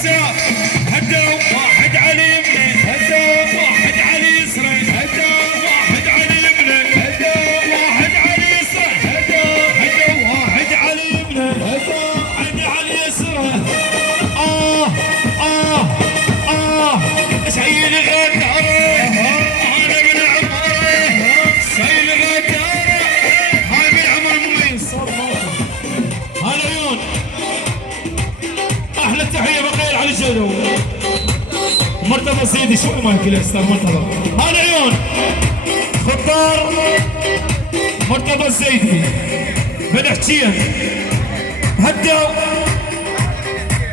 هسه هدوا واحد على يمنه هدوا واحد على يسره هدوا واحد على يمنه هدوا واحد على يسره هدوا واحد على يمنه هدوا واحد على يسره سيل غداره انا من عمره سيل غداره هاي من عمر مميز هالعيون احلى تحيه بقيل على الجدو مرتضى سيدي شو ما يحكي الاستاذ مرتضى هالعيون خطار مرتضى الزيدي بن حكيم هدوا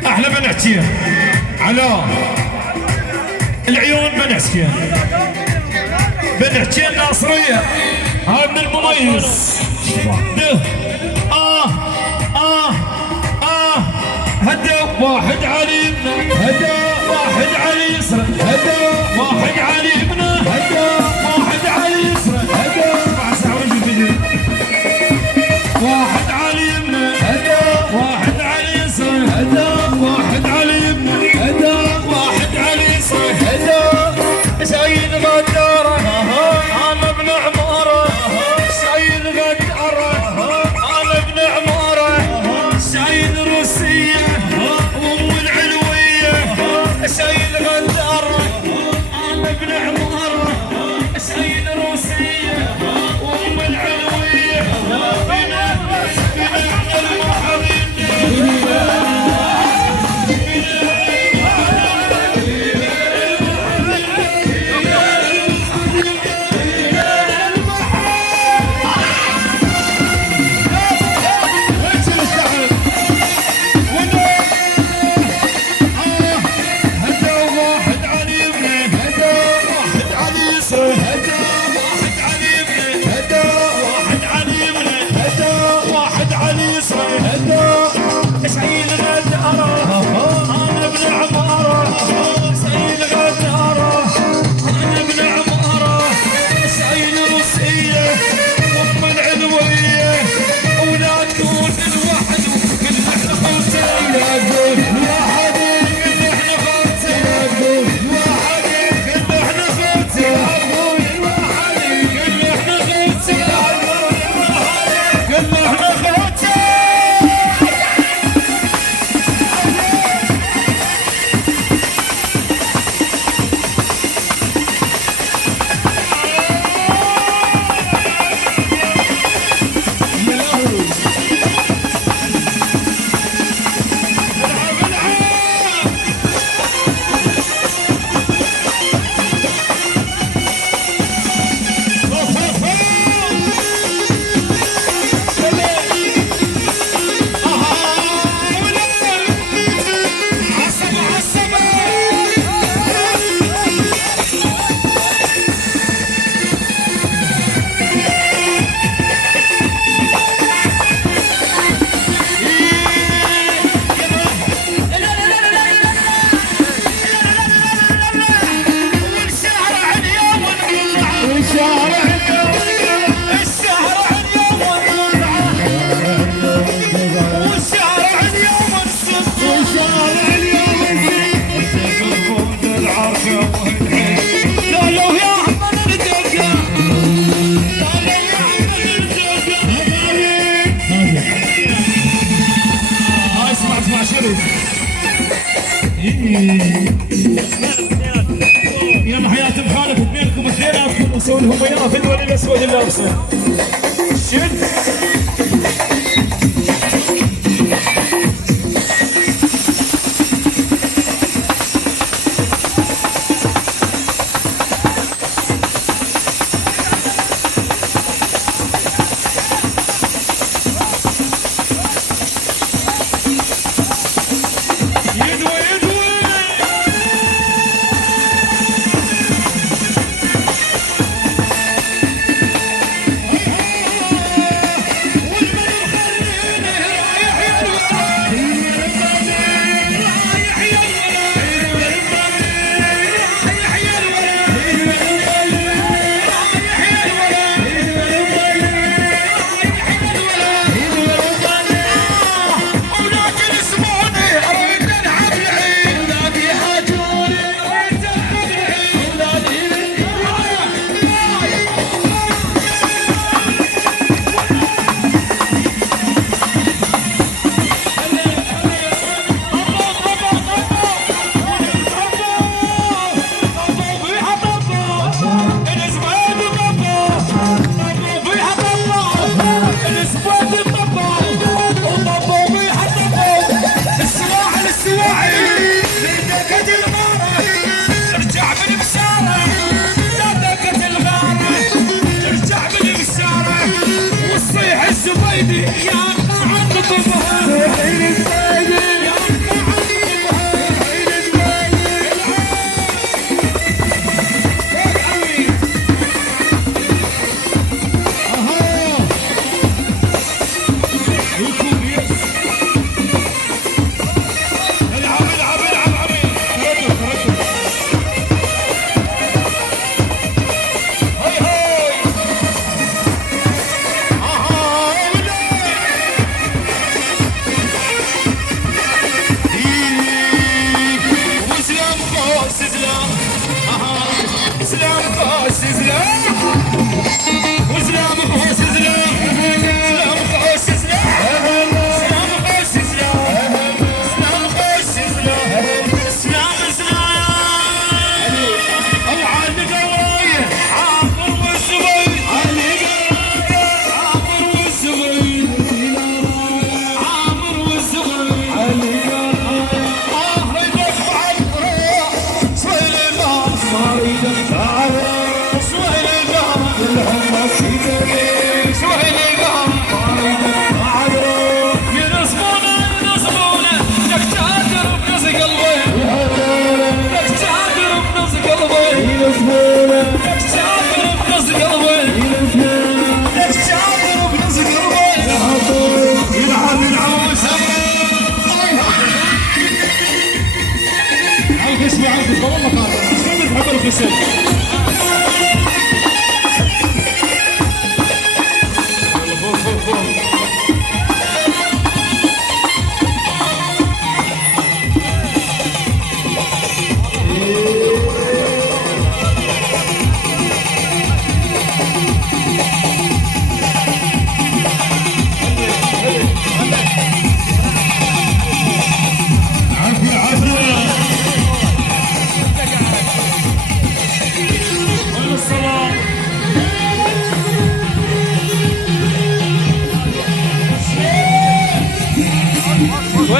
احلى بن حكيم على العيون بن حكيم بن حكيم ناصريه هاي من المميز ده هدى واحد على يمنه هدى واحد على يسره هدى واحد على يمنه هدى واحد على يسره هدى واحد على يمنه هدى واحد على يسره هدى واحد على يمنه هدى واحد على يسره هدى سيد غداره انا ابن عماره سيد غداره انا ابن عماره سيد روسيه وام العلويه سيد غداره انا ابن عماره سيد روسيه وام العلويه يلا حياة بحالك اثنينكم اثنيناتكم نسوي لهم اياها في الولي الاسود اللابسه شد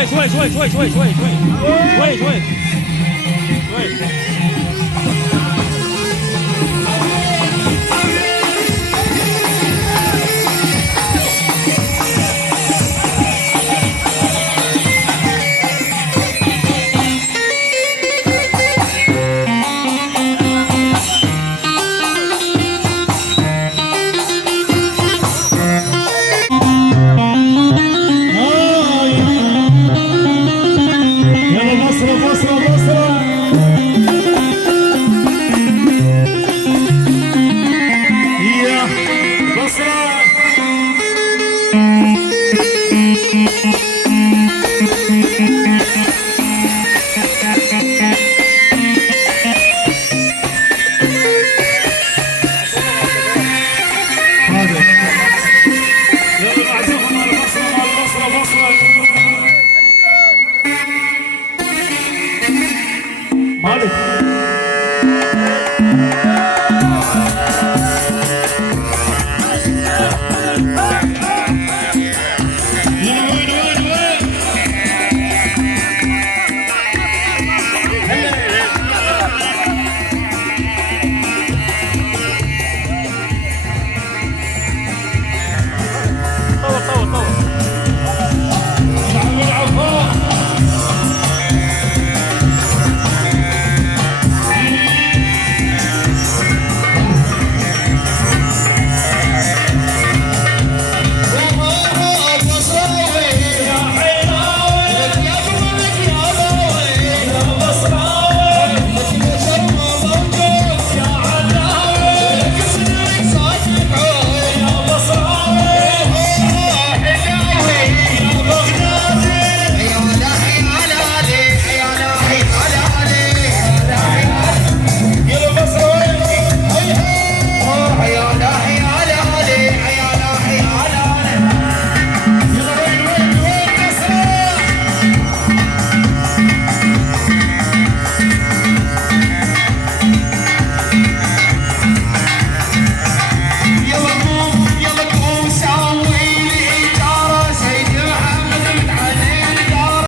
شوي شوي شوي شوي شوي شوي شوي شوي شوي شوي